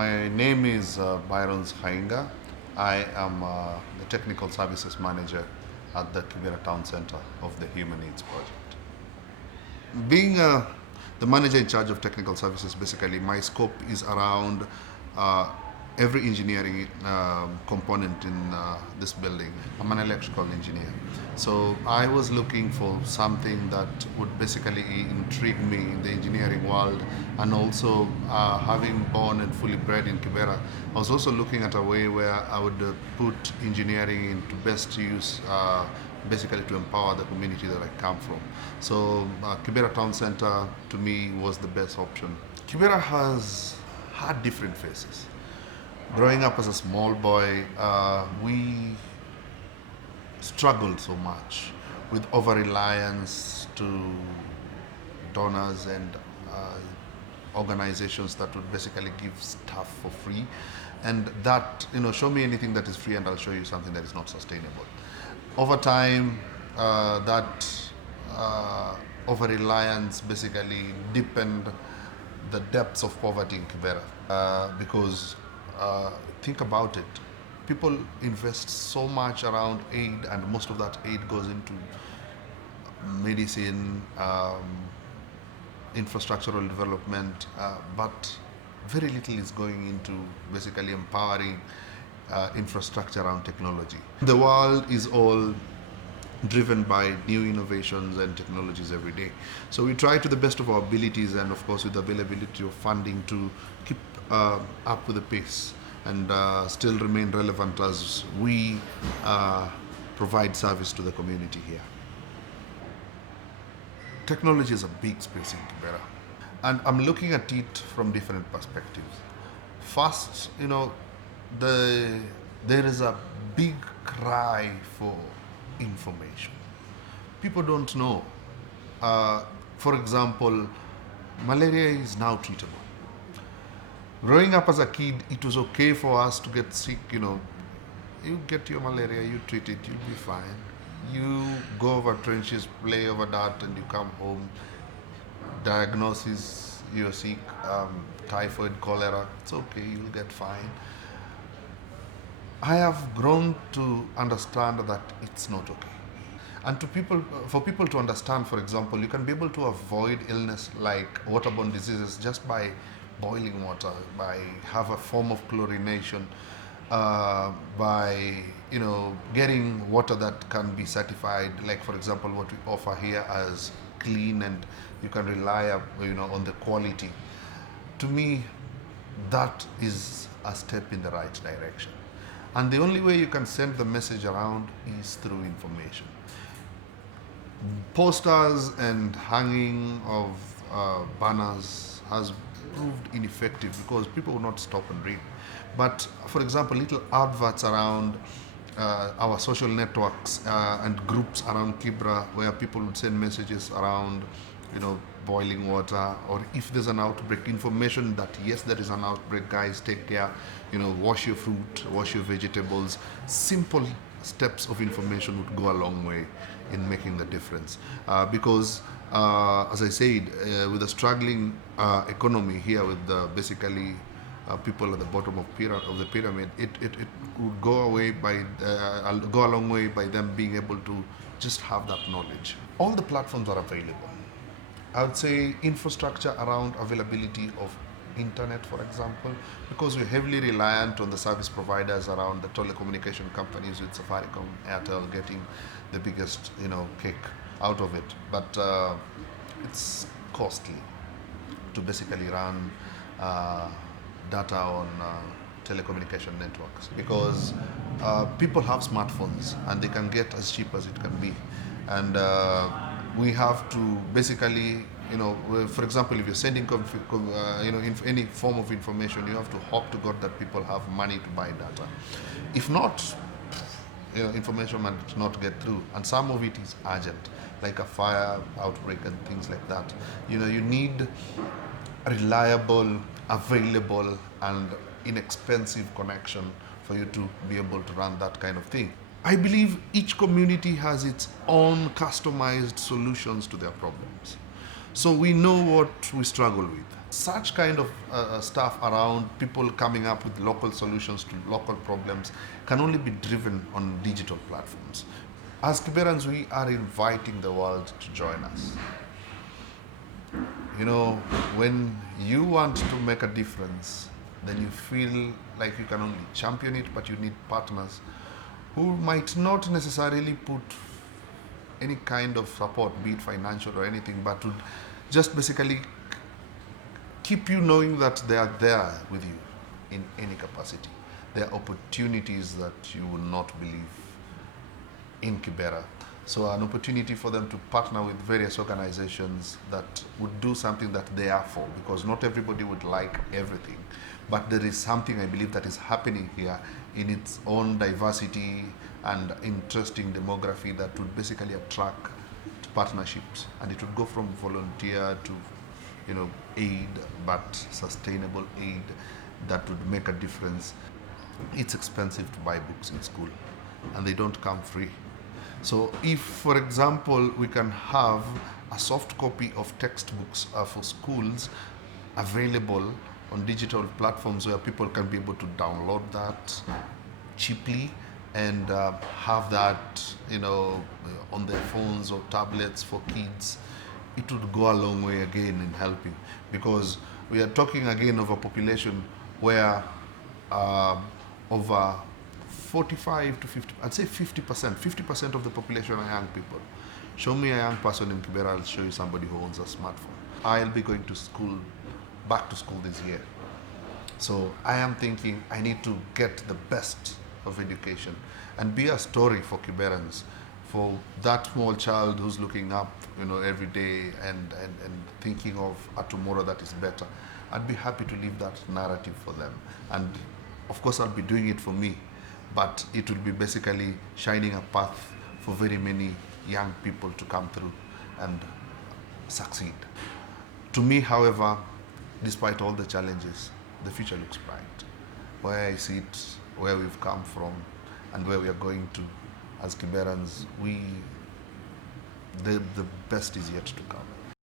My name is Byrones Khainga. I am the Technical Services Manager at the Kibera Town Center of the Human Needs Project. Being the manager in charge of technical services, basically, my scope is around uh, every engineering component in this building. I'm an electrical engineer. So I was looking for something that would basically intrigue me in the engineering world, and also having born and fully bred in Kibera, I was also looking at a way where I would put engineering into best use, basically to empower the community that I come from. So Kibera Town Center to me was the best option. Kibera has had different faces. Growing up as a small boy, we struggled so much with over reliance to donors and organizations that would basically give stuff for free, and that, show me anything that is free and I'll show you something that is not sustainable. Over time, that over reliance basically deepened the depths of poverty in Kibera, because think about it, people invest so much around aid, and most of that aid goes into medicine, infrastructural development, but very little is going into basically empowering infrastructure around technology. The world is all driven by new innovations and technologies every day. So we try to the best of our abilities, and of course with the availability of funding, to keep up with the pace and still remain relevant as we provide service to the community here. Technology is a big space in Kibera, and I'm looking at it from different perspectives. First, there is a big cry for information. People don't know. For example, malaria is now treatable. Growing up as a kid, it was okay for us to get sick. You get your malaria, you treat it, you'll be fine. You go over trenches, play over that, and you come home. Diagnosis, you're sick, typhoid, cholera, it's okay, you'll get fine. I have grown to understand that it's not okay. And for people to understand, for example, you can be able to avoid illness like waterborne diseases just by boiling water, by have a form of chlorination, by getting water that can be certified, like for example what we offer here as clean, and you can rely on the quality. To me, that is a step in the right direction. And the only way you can send the message around is through information. Posters and hanging of banners has proved ineffective because people will not stop and read. But for example, little adverts around our social networks and groups around Kibra, where people would send messages around, boiling water, or if there's an outbreak, information that yes, there is an outbreak, guys, take care, wash your fruit, wash your vegetables. Simple steps of information would go a long way in making the difference, because as I said, with a struggling economy here, with basically people at the bottom of the pyramid, it would go a long way by them being able to just have that knowledge. All the platforms are available. I would say infrastructure around availability of internet, for example, because we're heavily reliant on the service providers around the telecommunication companies, with Safaricom, Airtel getting the biggest, cake out of it. But it's costly to basically run data on telecommunication networks, because people have smartphones and they can get as cheap as it can be, and we have to basically, for example, if you're sending any form of information, you have to hope to God that people have money to buy data. If not, information might not get through, and some of it is urgent, like a fire outbreak and things like that. You need reliable, available, and inexpensive connection for you to be able to run that kind of thing. I believe each community has its own customized solutions to their problems. So we know what we struggle with. Such kind of stuff around people coming up with local solutions to local problems can only be driven on digital platforms. As Kiberans, we are inviting the world to join us. You know, when you want to make a difference, then you feel like you can only champion it, but you need partners who might not necessarily put any kind of support, be it financial or anything, but would just basically keep you knowing that they are there with you in any capacity. There are opportunities that you will not believe in Kibera. So an opportunity for them to partner with various organizations that would do something that they are for, because not everybody would like everything. But there is something I believe that is happening here in its own diversity and interesting demography that would basically attract partnerships. And it would go from volunteer to, you know, aid, but sustainable aid that would make a difference. It's expensive to buy books in school, and they don't come free. So if, for example, we can have a soft copy of textbooks for schools available on digital platforms where people can be able to download that cheaply and have that, you know, on their phones or tablets for kids, it would go a long way again in helping, because we are talking again of a population where over 45 to 50, I'd say 50% of the population are young people. Show me a young person in Kibera, I'll show you somebody who owns a smartphone. I'll be going to school, back to school this year. So I am thinking I need to get the best of education and be a story for Kiberans, for that small child who's looking up, you know, every day and thinking of a tomorrow that is better. I'd be happy to leave that narrative for them. And of course I'll be doing it for me, but it will be basically shining a path for very many young people to come through and succeed. To me, however, despite all the challenges, the future looks bright. Where I see it, where we've come from, and where we are going to, as Kiberans, the best is yet to come.